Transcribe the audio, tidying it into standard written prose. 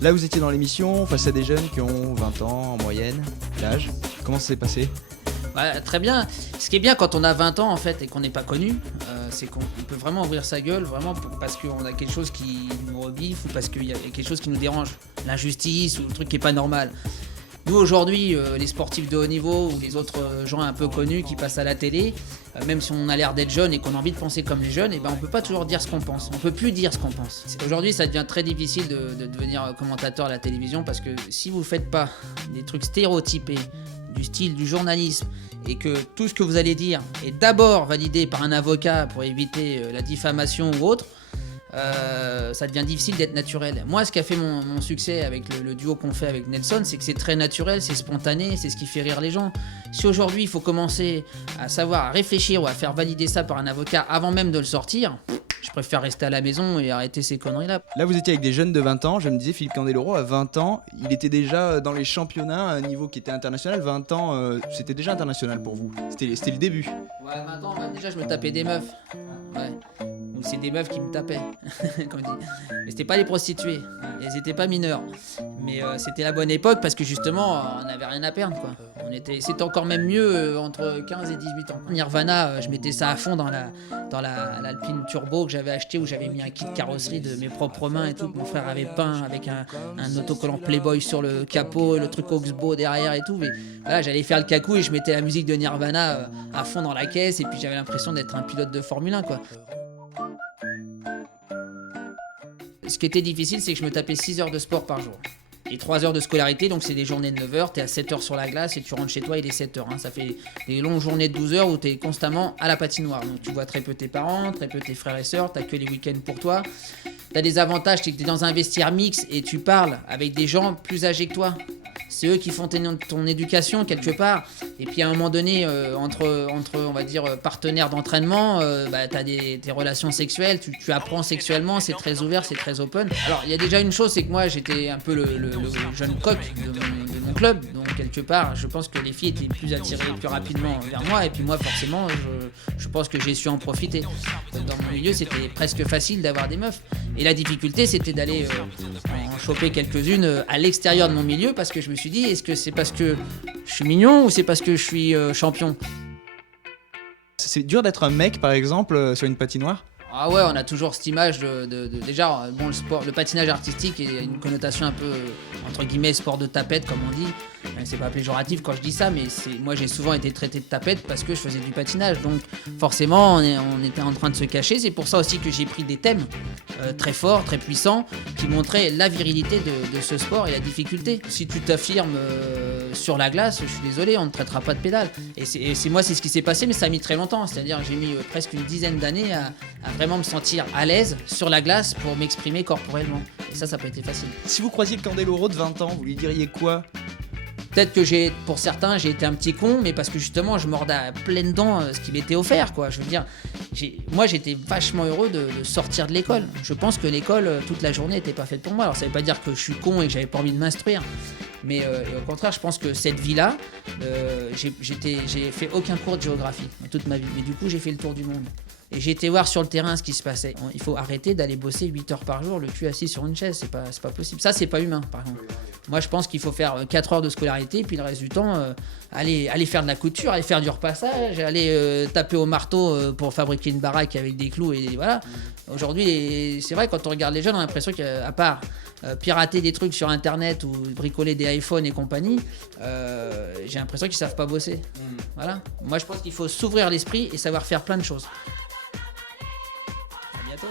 Là, vous étiez dans l'émission face à des jeunes qui ont 20 ans en moyenne d'âge. Comment ça s'est passé? Ouais, très bien. Ce qui est bien quand on a 20 ans en fait et qu'on n'est pas connu, c'est qu'on peut vraiment ouvrir sa gueule, vraiment parce qu'on a quelque chose qui nous rebiffe ou parce qu'il y a quelque chose qui nous dérange. L'injustice ou le truc qui est pas normal. Nous aujourd'hui, les sportifs de haut niveau ou les autres gens un peu connus qui passent à la télé, même si on a l'air d'être jeune et qu'on a envie de penser comme les jeunes, et ben on peut pas toujours dire ce qu'on pense. On peut plus dire ce qu'on pense. Aujourd'hui, ça devient très difficile de devenir commentateur à la télévision parce que si vous faites pas des trucs stéréotypés du style du journalisme et que tout ce que vous allez dire est d'abord validé par un avocat pour éviter la diffamation ou autre, ça devient difficile d'être naturel. Moi, ce qui a fait mon succès avec le duo qu'on fait avec Nelson, c'est que c'est très naturel, c'est spontané, c'est ce qui fait rire les gens. Si aujourd'hui il faut commencer à savoir, à réfléchir ou à faire valider ça par un avocat avant même de le sortir, je préfère rester à la maison et arrêter ces conneries-là. Là, vous étiez avec des jeunes de 20 ans. Je me disais, Philippe Candeloro, à 20 ans, il était déjà dans les championnats à un niveau qui était international. 20 ans, c'était déjà international pour vous. C'était le début. Ouais, 20 ans, déjà je me tapais des meufs. Ouais. Ou c'est des meufs qui me tapaient, comme on dit. Mais c'était pas les prostituées, elles étaient pas mineures. Mais c'était la bonne époque parce que justement, on n'avait rien à perdre, quoi. C'était encore même mieux entre 15 et 18 ans. Nirvana, je mettais ça à fond dans l'Alpine Turbo que j'avais acheté où j'avais mis un kit carrosserie de mes propres mains et tout. Mon frère avait peint avec un autocollant Playboy sur le capot et le truc Oxbow derrière et tout. Mais voilà, j'allais faire le cacou et je mettais la musique de Nirvana à fond dans la caisse et puis j'avais l'impression d'être un pilote de Formule 1, quoi. Ce qui était difficile, c'est que je me tapais 6 heures de sport par jour. Et 3 heures de scolarité, donc c'est des journées de 9 heures, t'es à 7 heures sur la glace et tu rentres chez toi, il est 7 heures. Hein. Ça fait des longues journées de 12 heures où t'es constamment à la patinoire. Donc tu vois très peu tes parents, très peu tes frères et sœurs, t'as que les week-ends pour toi. T'as des avantages, c'est que t'es dans un vestiaire mix et tu parles avec des gens plus âgés que toi. C'est eux qui font ton éducation quelque part. Et puis à un moment donné, entre on va dire partenaires d'entraînement, t'as tes relations sexuelles, tu apprends sexuellement, c'est très ouvert, c'est très open. Alors il y a déjà une chose, c'est que moi j'étais un peu le jeune coq de mon club, donc quelque part je pense que les filles étaient plus attirées plus rapidement vers moi, et puis moi forcément je pense que j'ai su en profiter. Dans mon milieu c'était presque facile d'avoir des meufs, et la difficulté c'était d'aller en choper quelques-unes à l'extérieur de mon milieu, parce que je me suis dit, est-ce que c'est parce que je suis mignon ou c'est parce que je suis champion? C'est dur d'être un mec, par exemple, sur une patinoire? Ah ouais, on a toujours cette image déjà, bon, le patinage artistique a une connotation un peu, entre guillemets, sport de tapette, comme on dit. C'est pas péjoratif quand je dis ça, mais moi j'ai souvent été traité de tapette parce que je faisais du patinage. Donc forcément, on était en train de se cacher. C'est pour ça aussi que j'ai pris des thèmes très forts, très puissants, qui montraient la virilité de ce sport et la difficulté. Si tu t'affirmes sur la glace, je suis désolé, on ne traitera pas de pédale. Et c'est ce qui s'est passé, mais ça a mis très longtemps. C'est-à-dire j'ai mis presque une dizaine d'années à vraiment me sentir à l'aise sur la glace pour m'exprimer corporellement. Et ça n'a pas été facile. Si vous croisiez le Candeloro de 20 ans, vous lui diriez quoi? Peut-être que pour certains, j'ai été un petit con, mais parce que justement, je mordais à pleines dents ce qui m'était offert, quoi. Je veux dire, moi, j'étais vachement heureux de sortir de l'école. Je pense que l'école, toute la journée, n'était pas faite pour moi. Alors, ça veut pas dire que je suis con et que j'avais pas envie de m'instruire. Mais au contraire, je pense que cette vie-là, j'ai fait aucun cours de géographie toute ma vie. Mais du coup, j'ai fait le tour du monde. Et j'ai été voir sur le terrain ce qui se passait. Il faut arrêter d'aller bosser 8 heures par jour, le cul assis sur une chaise, c'est pas possible. Ça, c'est pas humain, par exemple. Moi, je pense qu'il faut faire 4 heures de scolarité, puis le reste du temps, aller faire de la couture, aller faire du repassage, aller taper au marteau pour fabriquer une baraque avec des clous, et voilà. Aujourd'hui, c'est vrai, quand on regarde les jeunes, on a l'impression qu'à part pirater des trucs sur Internet ou bricoler des iPhones et compagnie, j'ai l'impression qu'ils savent pas bosser. Voilà. Moi, je pense qu'il faut s'ouvrir l'esprit et savoir faire plein de choses. À bientôt.